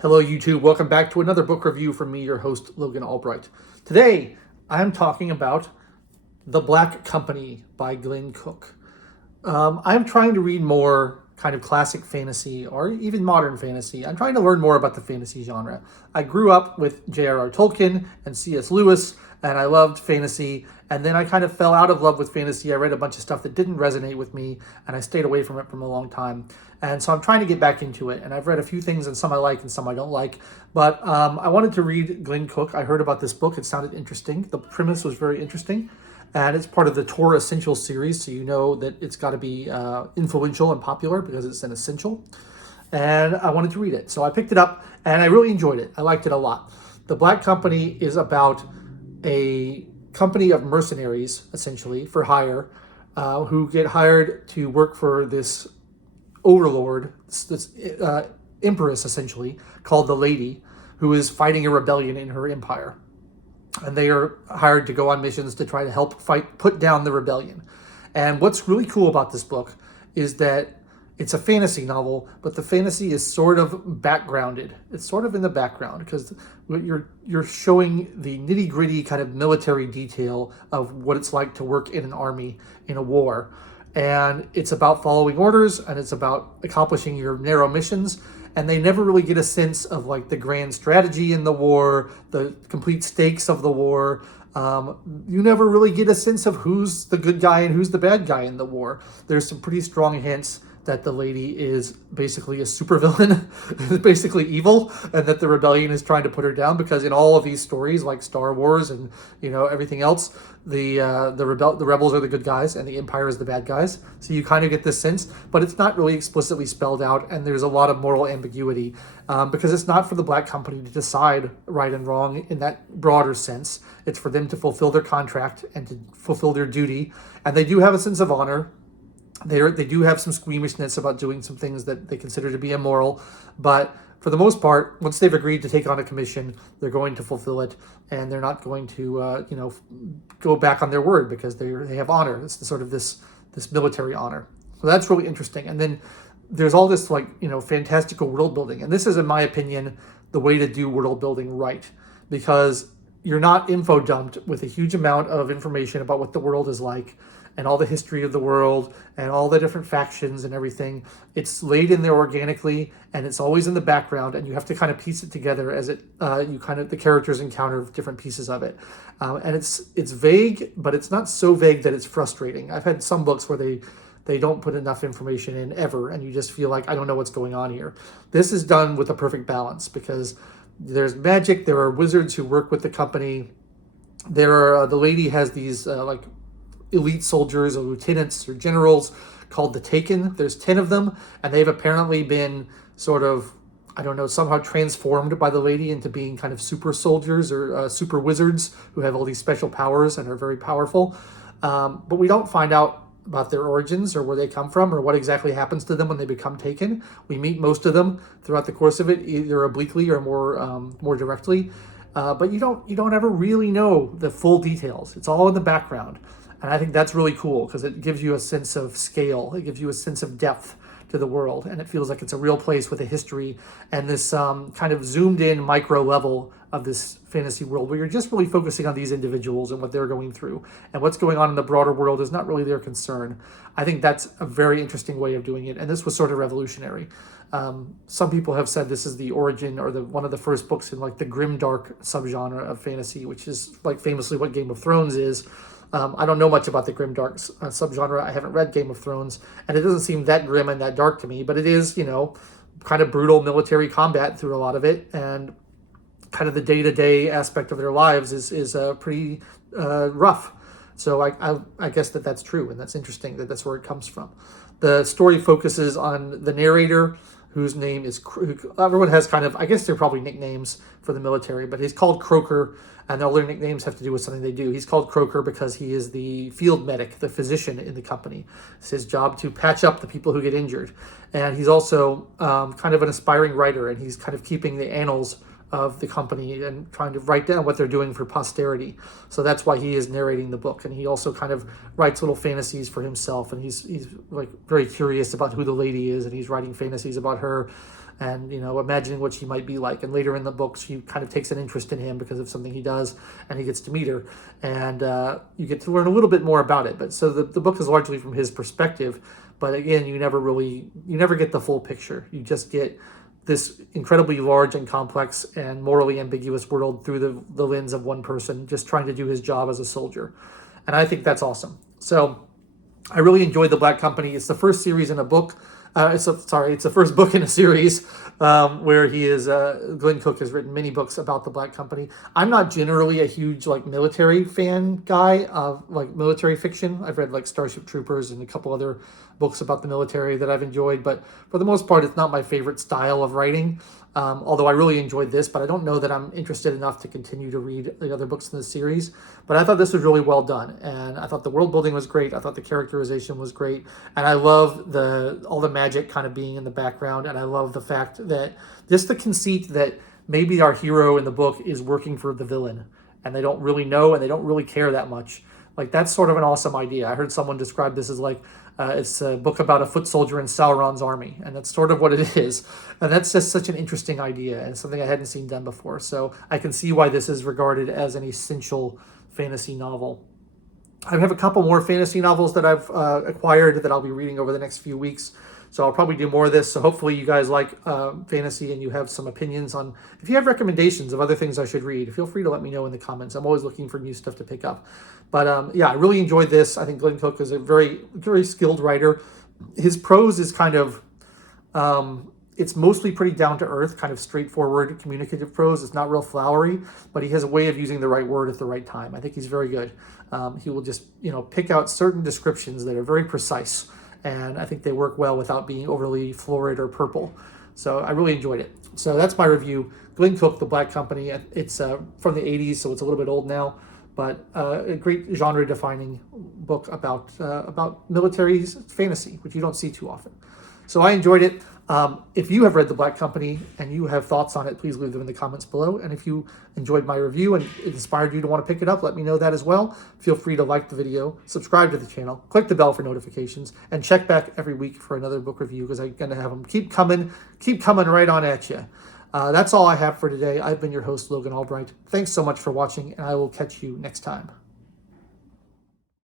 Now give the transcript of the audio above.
Hello, YouTube. Welcome back to another book review from me, your host, Logan Albright. Today, I'm talking about The Black Company by Glen. I'm trying to read more kind of classic fantasy or even modern fantasy. I'm trying to learn more about the fantasy genre. I grew up with J.R.R. Tolkien and C.S. Lewis, and I loved fantasy. And then I kind of fell out of love with fantasy. I read a bunch of stuff that didn't resonate with me, and I stayed away from it for a long time. And so I'm trying to get back into it. And I've read a few things, and some I like and some I don't like. But I wanted to read Glen. I heard about this book. It sounded interesting. The premise was very interesting. And it's part of the Tor Essential series, so you know that it's got to be influential and popular because it's an essential. And I wanted to read it. So I picked it up, and I really enjoyed it. I liked it a lot. The Black Company is about a company of mercenaries, essentially, for hire, who get hired to work for this overlord, this empress, essentially, called the Lady, who is fighting a rebellion in her empire. And they are hired to go on missions to try to help put down the rebellion. And what's really cool about this book is that it's a fantasy novel, but the fantasy is sort of backgrounded. It's sort of in the background because you're showing the nitty-gritty kind of military detail of what it's like to work in an army in a war. And it's about following orders, and it's about accomplishing your narrow missions. And they never really get a sense of like the grand strategy in the war, the complete stakes of the war. You never really get a sense of who's the good guy and who's the bad guy in the war. There's some pretty strong hints that the Lady is basically a supervillain, basically evil, and that the rebellion is trying to put her down. Because in all of these stories, like Star Wars and everything else, the rebels are the good guys and the Empire is the bad guys. So you kind of get this sense, but it's not really explicitly spelled out, and there's a lot of moral ambiguity because it's not for the Black Company to decide right and wrong in that broader sense. It's for them to fulfill their contract and to fulfill their duty, and they do have a sense of honor. They do have some squeamishness about doing some things that they consider to be immoral, but for the most part, once they've agreed to take on a commission, they're going to fulfill it, and they're not going to go back on their word because they have honor. It's sort of this military honor. So that's really interesting. And then there's all this fantastical world building, and this is, in my opinion, the way to do world building right, because you're not info dumped with a huge amount of information about what the world is like and all the history of the world and all the different factions and everything. It's laid in there organically, and it's always in the background, and you have to kind of piece it together as the characters encounter different pieces of it. And it's vague, but it's not so vague that it's frustrating. I've had some books where they don't put enough information in ever, and you just feel like, I don't know what's going on here. This is done with a perfect balance because there's magic, there are wizards who work with the company. The Lady has these elite soldiers or lieutenants or generals called the Taken. There's 10 of them, and they've apparently been sort of, somehow transformed by the Lady into being kind of super soldiers or super wizards who have all these special powers and are very powerful. But we don't find out about their origins or where they come from or what exactly happens to them when they become Taken. We meet most of them throughout the course of it, either obliquely or more directly. But you don't ever really know the full details. It's all in the background. And I think that's really cool because it gives you a sense of scale. It gives you a sense of depth to the world. And it feels like it's a real place with a history and this kind of zoomed in micro level of this fantasy world where you're just really focusing on these individuals and what they're going through. And what's going on in the broader world is not really their concern. I think that's a very interesting way of doing it. And this was sort of revolutionary. Some people have said this is the origin or one of the first books in like the grimdark subgenre of fantasy, which is like famously what Game of Thrones is. I don't know much about the grimdark subgenre. I haven't read Game of Thrones, and it doesn't seem that grim and that dark to me, but it is, kind of brutal military combat through a lot of it, and kind of the day-to-day aspect of their lives is pretty rough. So I guess that's true, and that's interesting that that's where it comes from. The story focuses on the narrator, whose name is, everyone has kind of, I guess they're probably nicknames for the military, but he's called Croaker, and all their nicknames have to do with something they do. He's called Croaker because he is the field medic, the physician in the company. It's his job to patch up the people who get injured. And he's also kind of an aspiring writer, and he's kind of keeping the annals of the company and trying to write down what they're doing for posterity. So that's why he is narrating the book. And he also kind of writes little fantasies for himself. And he's like very curious about who the Lady is, and he's writing fantasies about her. and, imagining what she might be like. And later in the book, she kind of takes an interest in him because of something he does, and he gets to meet her, and you get to learn a little bit more about it. But so the book is largely from his perspective, but again, you never get the full picture. You just get this incredibly large and complex and morally ambiguous world through the lens of one person just trying to do his job as a soldier. And I think that's awesome. So I really enjoyed The Black Company. It's the first series in a book. It's the first book in a series where Glen Cook has written many books about the Black Company. I'm not generally a huge military fan guy of military fiction. I've read Starship Troopers and a couple other books about the military that I've enjoyed, but for the most part, it's not my favorite style of writing. Although I really enjoyed this, but I don't know that I'm interested enough to continue to read the other books in the series. But I thought this was really well done, and I thought the world building was great. I thought the characterization was great, and I love all the magic kind of being in the background, and I love the fact that just the conceit that maybe our hero in the book is working for the villain, and they don't really know, and they don't really care that much. That's sort of an awesome idea. I heard someone describe this as it's a book about a foot soldier in Sauron's army, and that's sort of what it is. And that's just such an interesting idea and something I hadn't seen done before. So I can see why this is regarded as an essential fantasy novel. I have a couple more fantasy novels that I've acquired that I'll be reading over the next few weeks. So I'll probably do more of this. So hopefully you guys like fantasy and you have some opinions on, if you have recommendations of other things I should read, feel free to let me know in the comments. I'm always looking for new stuff to pick up. But yeah, I really enjoyed this. I think Glen Cook is a very, very skilled writer. His prose is kind of, it's mostly pretty down to earth, kind of straightforward communicative prose. It's not real flowery, but he has a way of using the right word at the right time. I think he's very good. He will just, pick out certain descriptions that are very precise. And I think they work well without being overly florid or purple. So I really enjoyed it. So that's my review. Glen Cook, The Black Company. It's from the 80s, so it's a little bit old now, but a great genre-defining book about military fantasy, which you don't see too often. So I enjoyed it. If you have read The Black Company and you have thoughts on it, please leave them in the comments below. And if you enjoyed my review and it inspired you to want to pick it up, let me know that as well. Feel free to like the video, subscribe to the channel, click the bell for notifications, and check back every week for another book review because I'm going to have them keep coming right on at you. That's all I have for today. I've been your host, Logan Albright. Thanks so much for watching, and I will catch you next time.